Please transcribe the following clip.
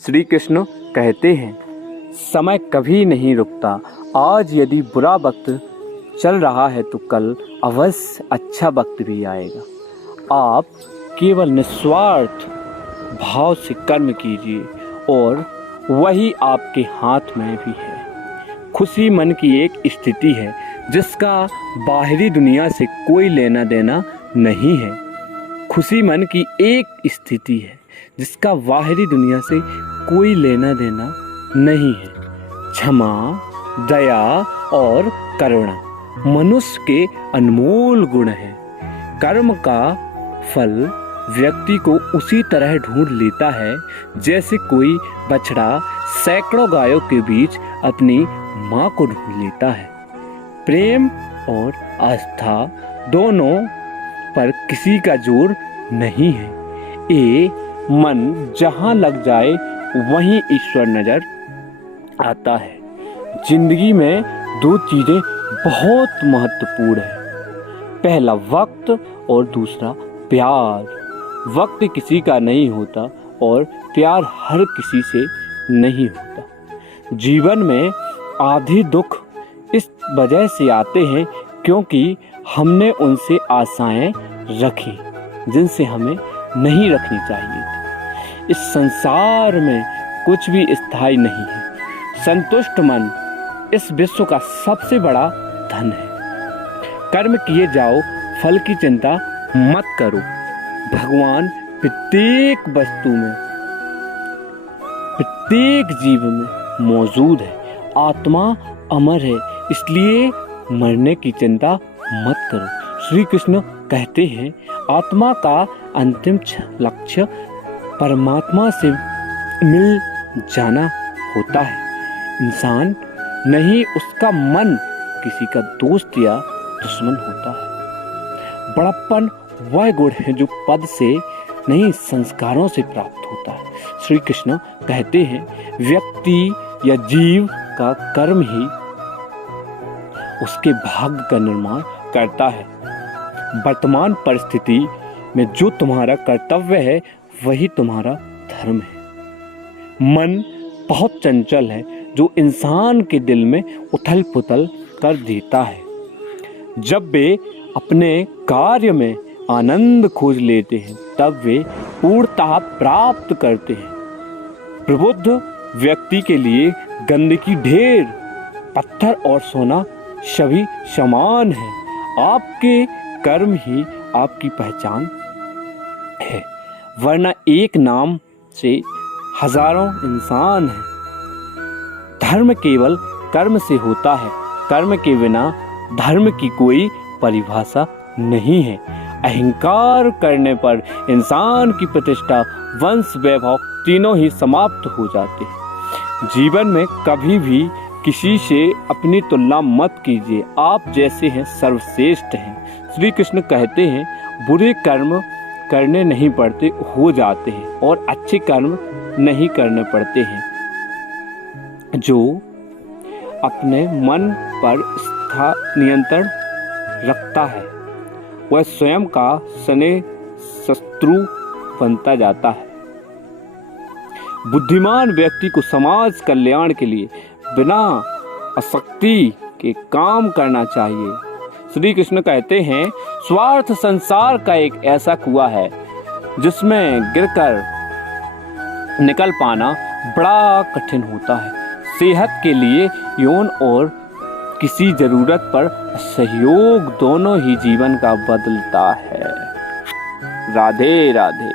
श्री कृष्ण कहते हैं, समय कभी नहीं रुकता। आज यदि बुरा वक्त चल रहा है तो कल अवश्य अच्छा वक्त भी आएगा। आप केवल निस्वार्थ भाव से कर्म कीजिए और वही आपके हाथ में भी है। खुशी मन की एक स्थिति है जिसका बाहरी दुनिया से कोई लेना देना नहीं है। खुशी मन की एक स्थिति है जिसका बाहरी दुनिया से कोई लेना देना नहीं है। क्षमा, दया और करुणा मनुष्य के अनमोल गुण हैं। कर्म का फल व्यक्ति को उसी तरह ढूंढ लेता है जैसे कोई बछड़ा सैकड़ों गायों के बीच अपनी माँ को ढूंढ लेता है। प्रेम और आस्था दोनों पर किसी का जोर नहीं है। ये मन जहाँ लग जाए वहीं ईश्वर नजर आता है। जिंदगी में दो चीजें बहुत महत्वपूर्ण है, पहला वक्त और दूसरा प्यार। वक्त किसी का नहीं होता और प्यार हर किसी से नहीं होता। जीवन में आधे दुख इस वजह से आते हैं क्योंकि हमने उनसे आशाएं रखी जिनसे हमें नहीं रखनी चाहिए थी। इस संसार में कुछ भी स्थायी नहीं है। संतुष्ट मन इस विश्व का सबसे बड़ा धन है। कर्म किए जाओ, फल की चिंता मत करो। भगवान प्रत्येक वस्तु में, प्रत्येक जीव में मौजूद है। आत्मा अमर है, इसलिए मरने की चिंता मत करो। श्री कृष्ण कहते हैं, आत्मा का अंतिम लक्ष्य परमात्मा से मिल जाना होता है। इंसान नहीं, उसका मन किसी का दोस्त या दुश्मन होता है। बड़प्पन वह गुण है जो पद से नहीं संस्कारों से प्राप्त होता है। श्री कृष्ण कहते हैं, व्यक्ति या जीव का कर्म ही उसके भाग्य का निर्माण करता है। वर्तमान परिस्थिति में जो तुम्हारा कर्तव्य है वही तुम्हारा धर्म है। मन बहुत चंचल है जो इंसान के दिल में उथल पुथल कर देता है। जब वे अपने कार्य में आनंद खोज लेते हैं तब वे पूर्णतः प्राप्त करते हैं। प्रबुद्ध व्यक्ति के लिए गंदगी, ढेर, पत्थर और सोना सभी समान है। आपके कर्म ही आपकी पहचान है, वरना एक नाम से हजारों इंसान हैं। धर्म केवल कर्म से होता है। कर्म के बिना धर्म की कोई परिभाषा नहीं है। अहंकार करने पर इंसान की प्रतिष्ठा, वंश, वैभव तीनों ही समाप्त हो जाते हैं। जीवन में कभी भी किसी से अपनी तुलना मत कीजिए। आप जैसे हैं सर्वश्रेष्ठ हैं। श्री कृष्ण कहते हैं, बुरे कर्म करने नहीं पड़ते, हो जाते हैं, और अच्छे कर्म नहीं करने पड़ते हैं। जो अपने मन पर नियंत्रण रखता है वह स्वयं का सने शत्रु बनता जाता है। बुद्धिमान व्यक्ति को समाज कल्याण के लिए बिना आसक्ति के काम करना चाहिए। श्री कृष्ण कहते हैं, स्वार्थ संसार का एक ऐसा कुआं है जिसमें गिरकर निकल पाना बड़ा कठिन होता है। सेहत के लिए यौन और किसी जरूरत पर सहयोग दोनों ही जीवन का बदलता है। राधे राधे।